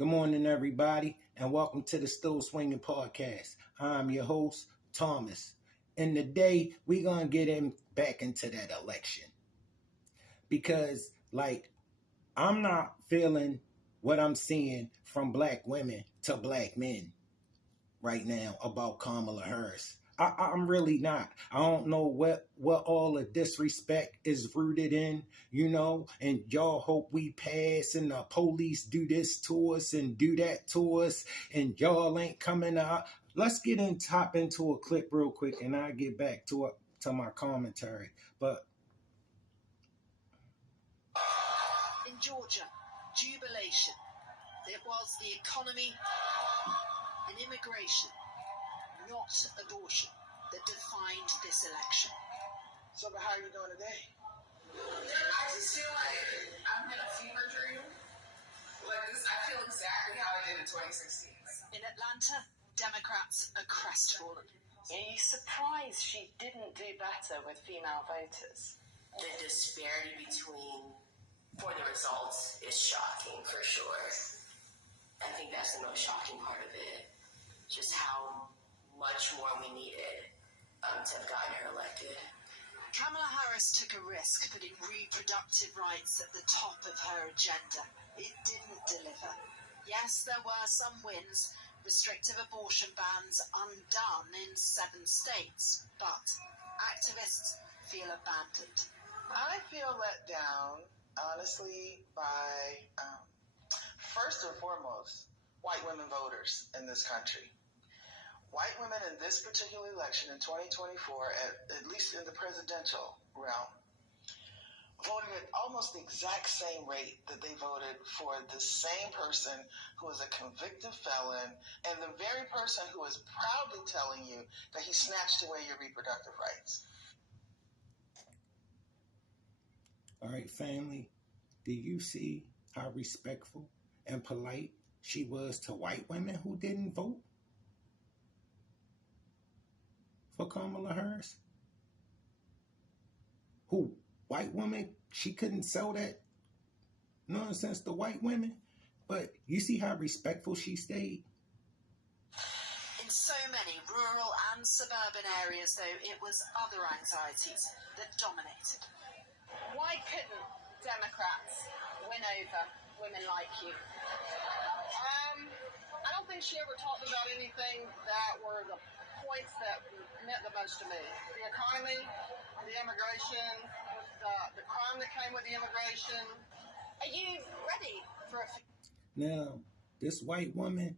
Good morning, everybody, and welcome to the Still Swinging Podcast. I'm your host, Thomas. And today, we're going to back into that election. Because, I'm not feeling what I'm seeing from black women to black men right now about Kamala Harris. I'm really not. I don't know what all the disrespect is rooted in, and y'all hope we pass and the police do this to us and do that to us and y'all ain't coming out. Let's hop into a clip real quick and I'll get back to my commentary. But in Georgia, jubilation. It was the economy and immigration, not abortion, that defined this election. So, but how are you doing today? I just feel like I'm in a fever dream. Like this, I feel exactly how I did in 2016. In Atlanta, Democrats are crestfallen. Are you surprised she didn't do better with female voters? The disparity for the results is shocking for sure. I think that's the most shocking part of it. Just how much more we needed to have gotten her elected. Kamala Harris took a risk putting reproductive rights at the top of her agenda. It didn't deliver. Yes, there were some wins, restrictive abortion bans undone in 7 states, but activists feel abandoned. I feel let down, honestly, by, first and foremost, white women voters in this country. White women in this particular election in 2024, at least in the presidential realm, voted at almost the exact same rate that they voted for the same person who is a convicted felon and the very person who is proudly telling you that he snatched away your reproductive rights. all right, family, do you see how respectful and polite she was to white women who didn't vote for Kamala Harris? Who, white women, she couldn't sell that nonsense to white women? But you see how respectful she stayed? In so many rural and suburban areas, though, it was other anxieties that dominated. Why couldn't Democrats win over women like you? I don't think she ever talked about anything that were the points that meant the most to me. The economy, the immigration, the crime that came with the immigration. Are you ready for a... Now, this white woman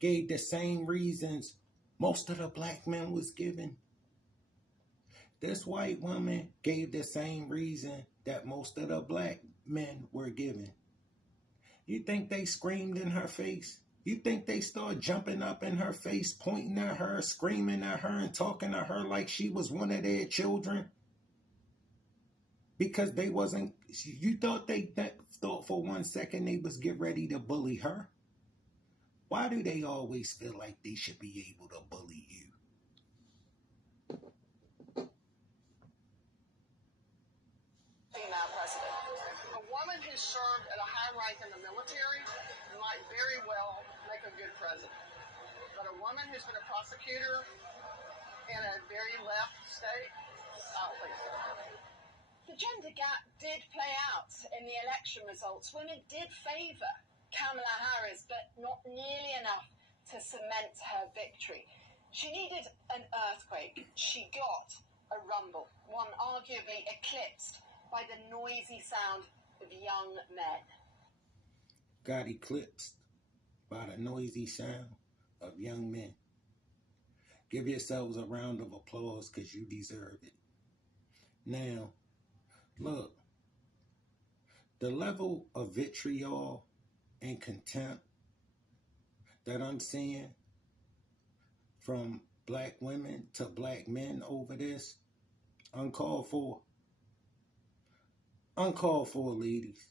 gave the same reasons most of the black men was given. This white woman gave the same reason that most of the black men were given. You think they screamed in her face? You think they started jumping up in her face, pointing at her, screaming at her, and talking to her like she was one of their children? Because they wasn't, you thought they thought for 1 second they was get ready to bully her? Why do they always feel like they should be able to bully you? female president? A woman who served at a high rank in the military might very well make a good president. But a woman who's been a prosecutor in a very left state, I don't think so. The gender gap did play out in the election results. Women did favour Kamala Harris, but not nearly enough to cement her victory. She needed an earthquake. She got a rumble, one arguably eclipsed by the noisy sound of young men. Got eclipsed by the noisy sound of young men. Give yourselves a round of applause because you deserve it. Now, look, the level of vitriol and contempt that I'm seeing from black women to black men over this, uncalled for. Uncalled for, ladies.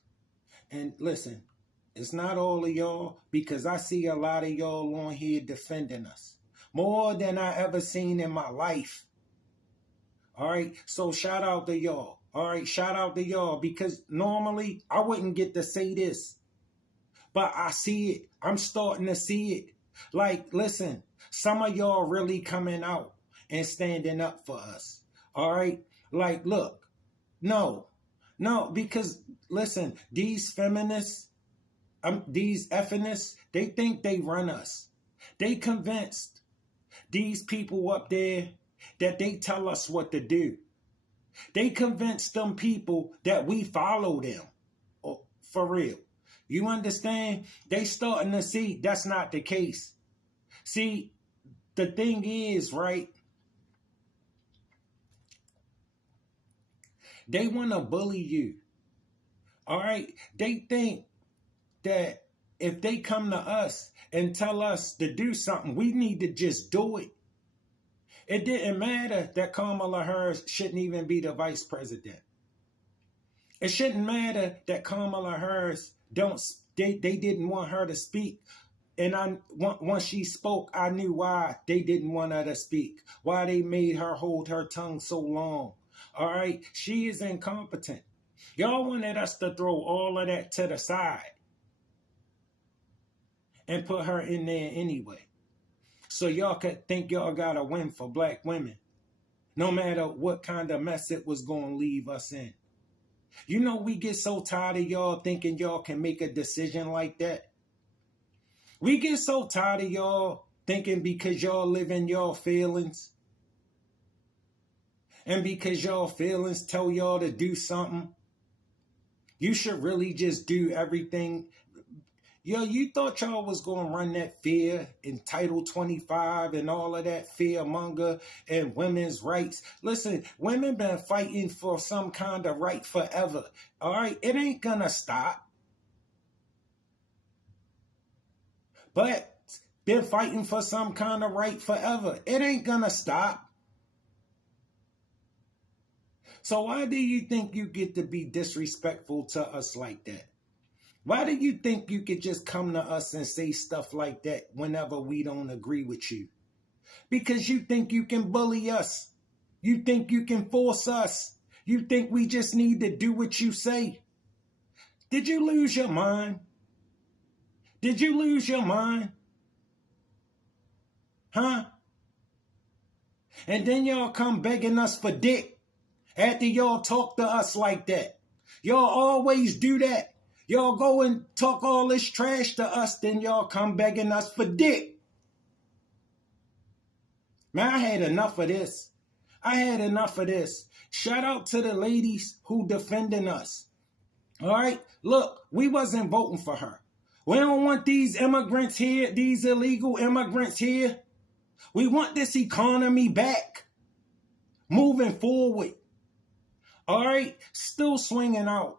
And listen, it's not all of y'all, because I see a lot of y'all on here defending us. More than I ever seen in my life. All right, so shout out to y'all. All right, shout out to y'all, because normally I wouldn't get to say this. but I see it. I'm starting to see it. Like, listen, some of y'all really coming out and standing up for us. All right? Like, look, no, because listen, these feminists, these effinists, they think they run us. They convinced these people up there that they tell us what to do. They convinced them people that we follow them. Oh, for real. You understand? They starting to see that's not the case. See, the thing is, right? They want to bully you. All right? They think that if they come to us and tell us to do something, we need to just do it. It didn't matter that Kamala Harris shouldn't even be the vice president. It shouldn't matter that Kamala Harris they didn't want her to speak. And once she spoke, I knew why they didn't want her to speak. Why they made her hold her tongue so long. All right? She is incompetent. Y'all wanted us to throw all of that to the side and put her in there anyway. So y'all could think y'all got a win for black women, no matter what kind of mess it was going to leave us in. You know, we get so tired of y'all thinking y'all can make a decision like that. We get so tired of y'all thinking because y'all live in y'all feelings and because y'all feelings tell y'all to do something, you should really just do everything. Yo, you thought y'all was going to run that fear in Title 25 and all of that fearmonger and women's rights. Listen, women been fighting for some kind of right forever. All right? It ain't going to stop. But been fighting for some kind of right forever. It ain't going to stop. So why do you think you get to be disrespectful to us like that? Why do you think you could just come to us and say stuff like that whenever we don't agree with you? Because you think you can bully us. You think you can force us. You think we just need to do what you say. Did you lose your mind? Did you lose your mind? Huh? And then y'all come begging us for dick after y'all talk to us like that. Y'all always do that. Y'all go and talk all this trash to us, then y'all come begging us for dick. Man, I had enough of this. Shout out to the ladies who defending us. All right? Look, we wasn't voting for her. We don't want these immigrants here, these illegal immigrants here. We want this economy back. Moving forward. All right? Still swinging out.